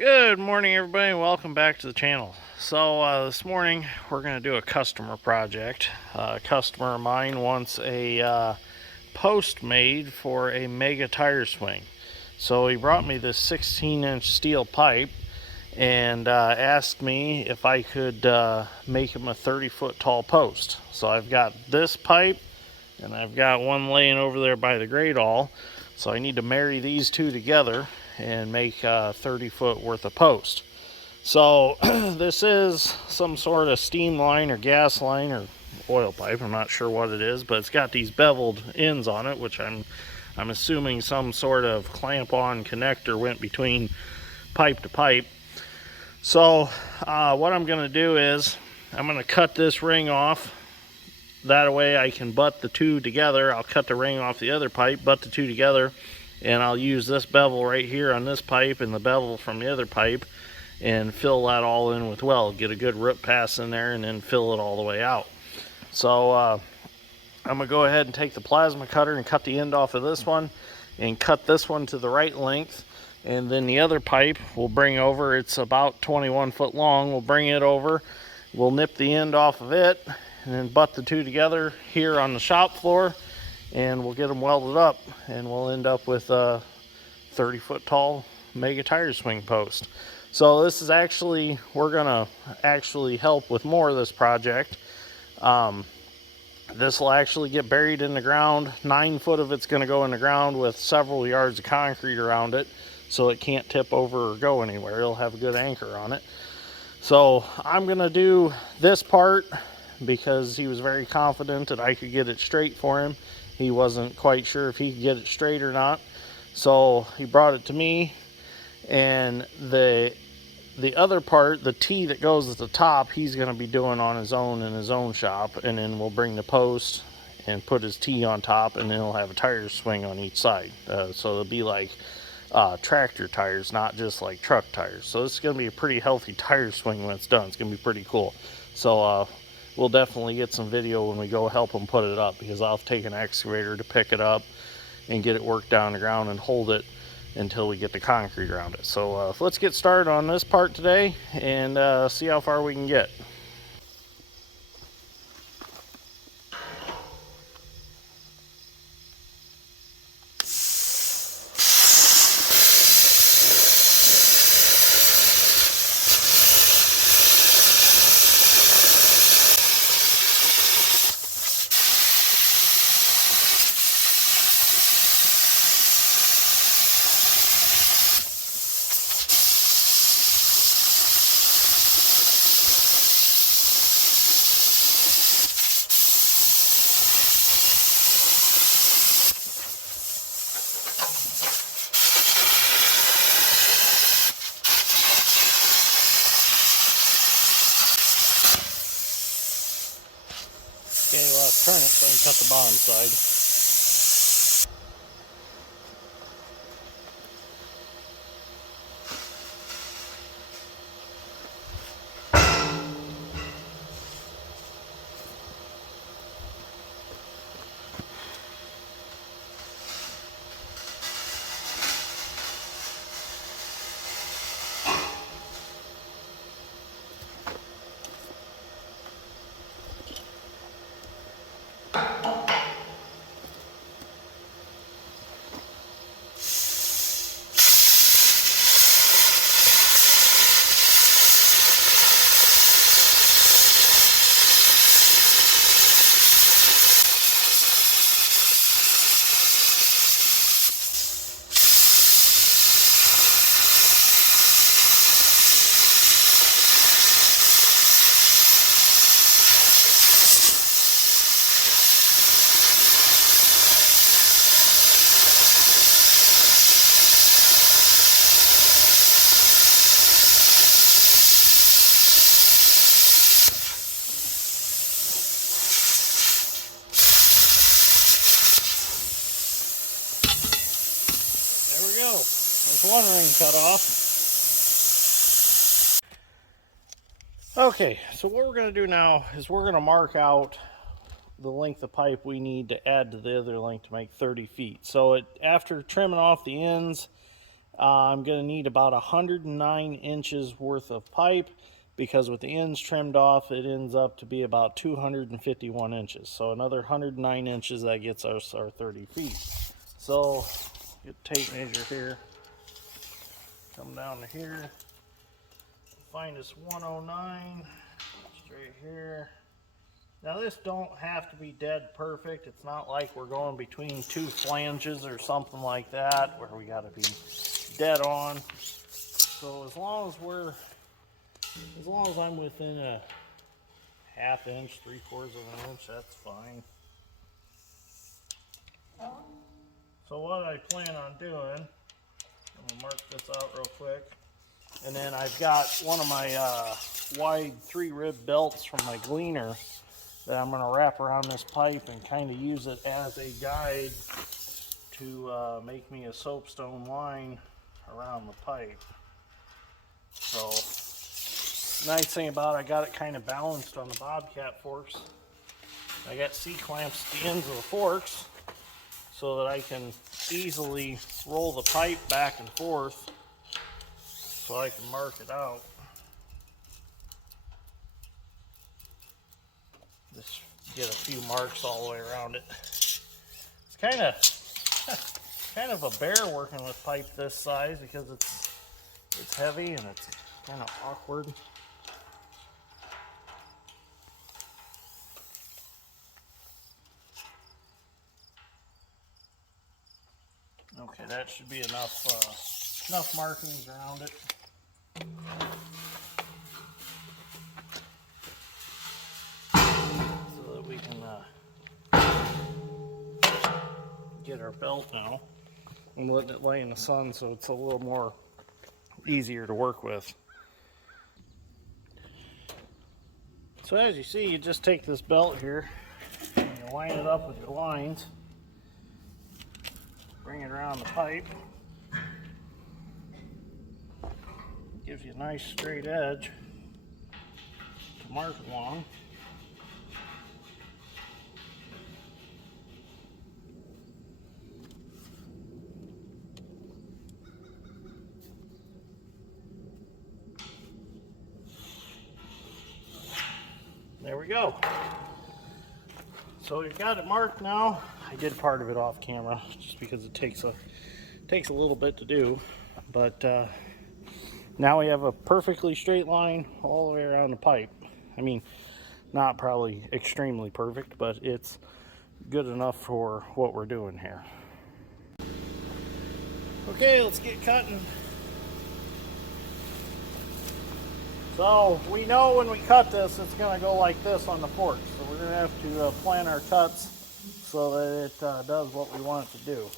Good morning, everybody, and welcome back to the channel. So this morning we're going to do a customer project. A customer of mine wants a post made for a mega tire swing. So he brought me this 16-inch steel pipe and asked me if I could make him a 30-foot tall post. So I've got this pipe and I've got one laying over there by the grate all. So I need to marry these two together and make 30-foot worth of post. So this is some sort of steam line or gas line or oil pipe. I'm not sure what it is, but it's got these beveled ends on it, which I'm assuming some sort of clamp-on connector went between pipe to pipe. So what I'm going to do is I'm going to cut this ring off. That way I can butt the two together. I'll cut the ring off the other pipe, butt the two together, and I'll use this bevel right here on this pipe and the bevel from the other pipe and fill that all in with weld. Get a good root pass in there and then fill it all the way out. So I'm going to go ahead and take the plasma cutter and cut the end off of this one and cut this one to the right length. And then the other pipe we'll bring over. It's about 21 foot long. We'll bring it over. We'll nip the end off of it and then butt the two together here on the shop floor, and we'll get them welded up, and we'll end up with a 30-foot tall mega tire swing post. So this is actually, we're gonna actually help with more of this project. This will actually get buried in the ground. 9 foot of it's gonna go in the ground with several yards of concrete around it, so it can't tip over or go anywhere. It'll have a good anchor on it. So I'm gonna do this part because he was very confident that I could get it straight for him. He wasn't quite sure if he could get it straight or not. So he brought it to me, and the other part, the T that goes at the top, he's going to be doing on his own in his own shop, and then we'll bring the post and put his T on top, and then he'll have a tire swing on each side. So it'll be like tractor tires, not just like truck tires. So this is going to be a pretty healthy tire swing when it's done. It's going to be pretty cool. So we'll definitely get some video when we go help him put it up, because I'll take an excavator to pick it up and get it worked down the ground and hold it until we get the concrete around it. So let's get started on this part today and see how far we can get. Okay, well, I'll turn it so I can cut the bottom side. Go. There's one ring cut off. Okay, so what we're going to do now is we're going to mark out the length of pipe we need to add to the other length to make 30 feet. So after trimming off the ends, I'm going to need about 109 inches worth of pipe, because with the ends trimmed off, it ends up to be about 251 inches. So another 109 inches, that gets us our 30 feet. So get a tape measure here, come down to here, find us 109, straight here. Now this don't have to be dead perfect. It's not like we're going between two flanges or something like that where we got to be dead on. So as long as I'm within a ½ inch, 3/4 of an inch, that's fine. So what I plan on doing, I'm gonna mark this out real quick, and then I've got one of my wide 3-rib belts from my gleaner that I'm going to wrap around this pipe and kind of use it as a guide to make me a soapstone line around the pipe. So the nice thing about it, I got it kind of balanced on the bobcat forks. I got C-clamps at the ends of the forks so that I can easily roll the pipe back and forth so I can mark it out. Just get a few marks all the way around it. It's kind of a bear working with pipe this size because it's heavy and it's kind of awkward. Okay, that should be enough markings around it. So that we can get our belt now. I'm letting it lay in the sun so it's a little more easier to work with. So as you see, you just take this belt here and you line it up with your lines, bring it around the pipe, gives you a nice straight edge to mark along. There we go. So we've got it marked now. I did part of it off camera just because it takes a little bit to do, but now we have a perfectly straight line all the way around the pipe. I mean, not probably extremely perfect, but it's good enough for what we're doing here. Okay, let's get cutting. So we know when we cut this, it's going to go like this on the fork. So we're going to have to plan our cuts so that it does what we want it to do.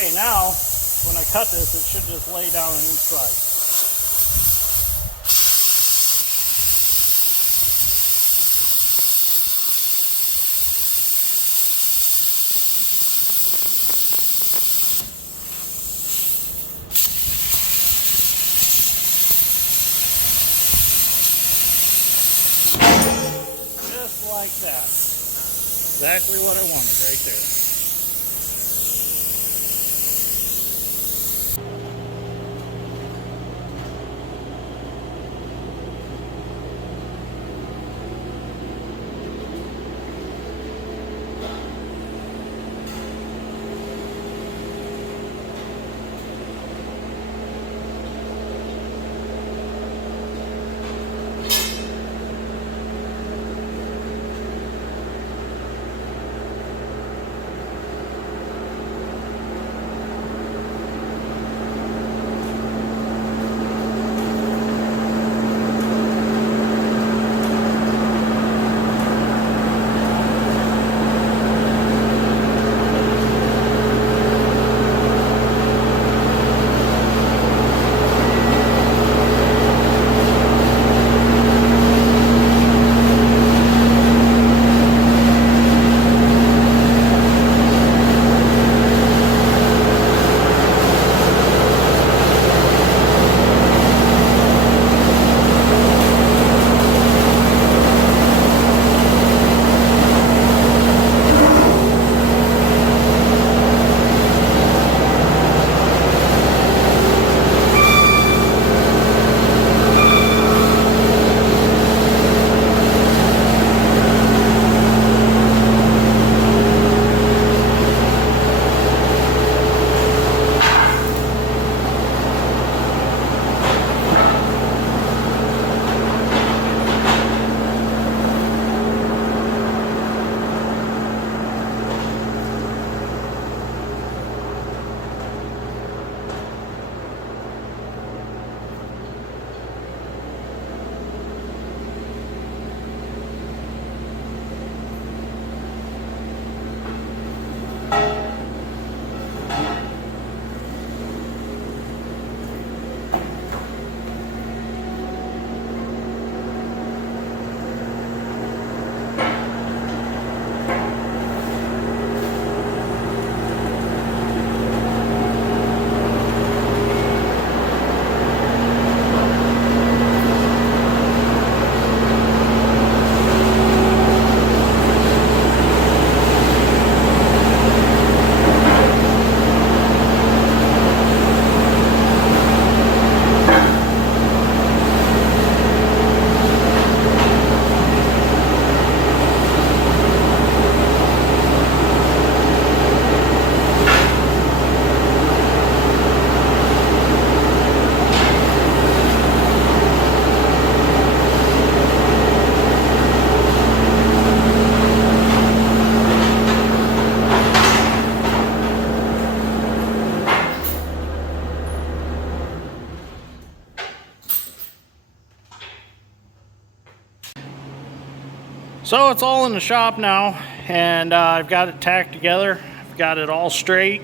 Okay, now when I cut this, it should just lay down on each side. Just like that. Exactly what I wanted right there. So it's all in the shop now, and I've got it tacked together. I've got it all straight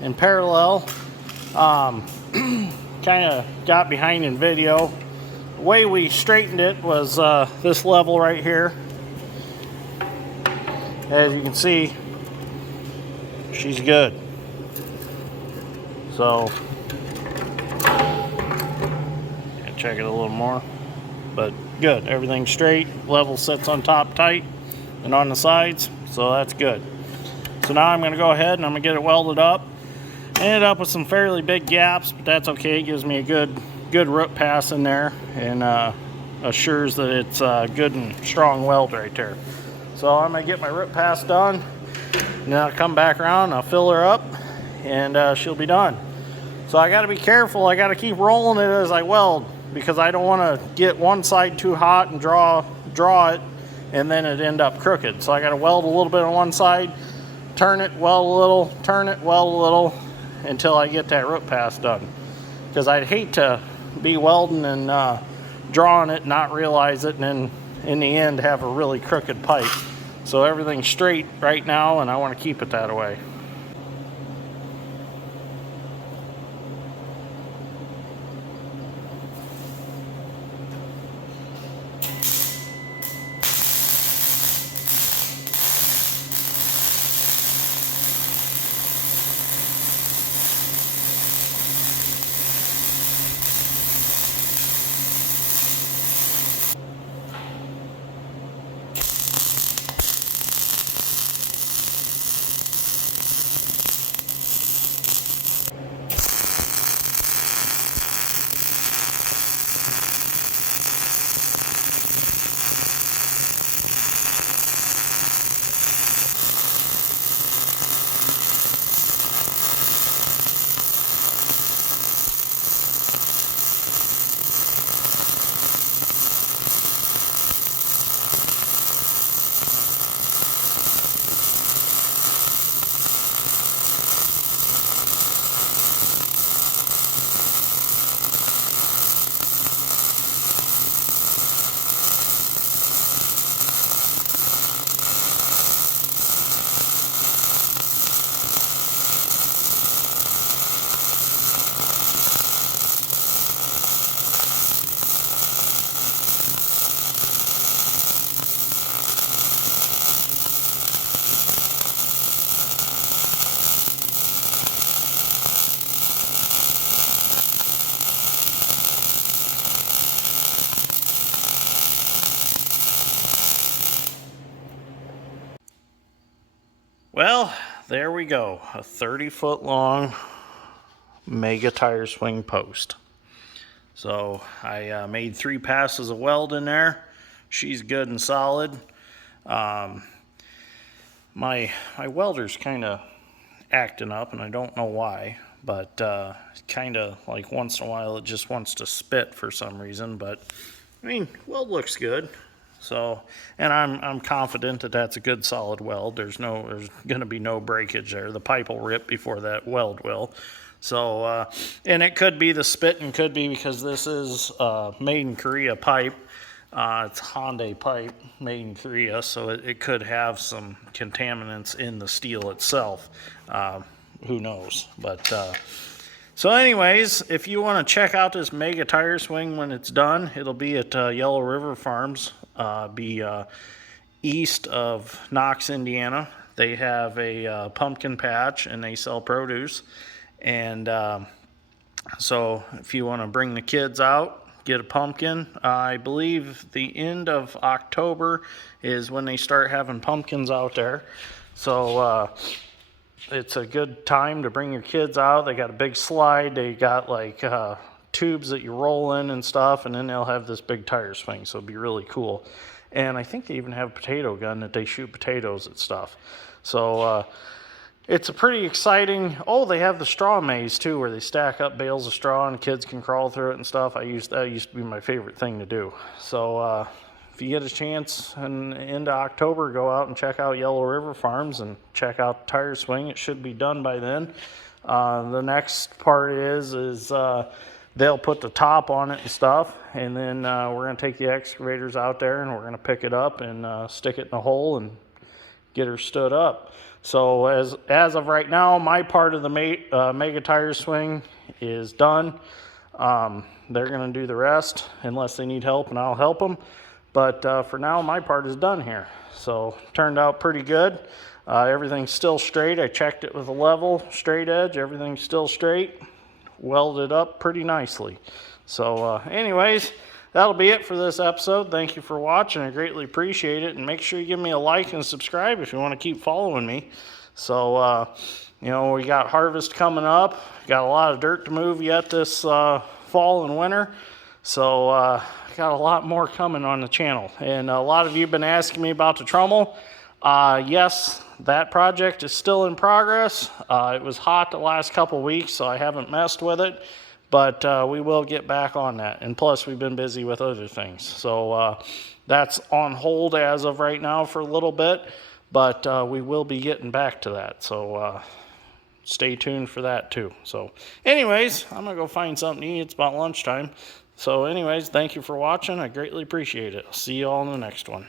and parallel. Kind of got behind in video. The way we straightened it was this level right here. As you can see, she's good. So, check it a little more. But good, everything's straight, level sits on top tight and on the sides, so that's good. So now I'm going to go ahead and I'm going to get it welded up. Ended up with some fairly big gaps, but that's okay. It gives me a good root pass in there and assures that it's a good and strong weld right there. So I'm going to get my root pass done, and then I'll come back around and I'll fill her up, and she'll be done. So I got to be careful. I got to keep rolling it as I weld, because I don't want to get one side too hot and draw it and then it end up crooked. So I got to weld a little bit on one side, turn it, weld a little, turn it, weld a little until I get that root pass done. Because I'd hate to be welding and drawing it, not realize it, and then in the end have a really crooked pipe. So everything's straight right now, and I want to keep it that way. Well, there we go. A 30-foot long mega tire swing post. So I made 3 passes of weld in there. She's good and solid. My welder's kind of acting up, and I don't know why, but kind of like once in a while it just wants to spit for some reason. But I mean, weld looks good. So, and I'm confident that that's a good solid weld. There's going to be no breakage there. The pipe will rip before that weld will. So, and it could be the spit, and could be because this is made in Korea pipe. It's Hyundai pipe made in Korea, so it could have some contaminants in the steel itself. Who knows? But so anyways, if you want to check out this mega tire swing when it's done, it'll be at Yellow River Farms, east of Knox, Indiana. They have a pumpkin patch, and they sell produce. And so if you want to bring the kids out, get a pumpkin. I believe the end of October is when they start having pumpkins out there. So it's a good time to bring your kids out. They got a big slide. They got like tubes that you roll in and stuff, and then they'll have this big tire swing. So it'll be really cool. And I think they even have a potato gun that they shoot potatoes at stuff. So it's a pretty exciting. Oh, they have the straw maze too, where they stack up bales of straw and kids can crawl through it and stuff. That used to be my favorite thing to do. So if you get a chance into October, go out and check out Yellow River Farms and check out the tire swing. It should be done by then. The next part is they'll put the top on it and stuff, and then we're going to take the excavators out there and we're going to pick it up and stick it in a hole and get her stood up. So as of right now, my part of the mega tire swing is done. They're going to do the rest unless they need help, and I'll help them. But for now, my part is done here. So turned out pretty good. Everything's still straight. I checked it with a level, straight edge. Everything's still straight. Welded up pretty nicely. So anyways, that'll be it for this episode. Thank you for watching. I greatly appreciate it. And make sure you give me a like and subscribe if you want to keep following me. So, you know, we got harvest coming up. Got a lot of dirt to move yet this fall and winter. So, got a lot more coming on the channel. And a lot of you have been asking me about the trommel. Yes, that project is still in progress. It was hot the last couple weeks, so I haven't messed with it. But we will get back on that. And plus, we've been busy with other things. So that's on hold as of right now for a little bit. But we will be getting back to that. So stay tuned for that too. So anyways, I'm going to go find something to eat. It's about lunchtime. So anyways, thank you for watching. I greatly appreciate it. I'll see you all in the next one.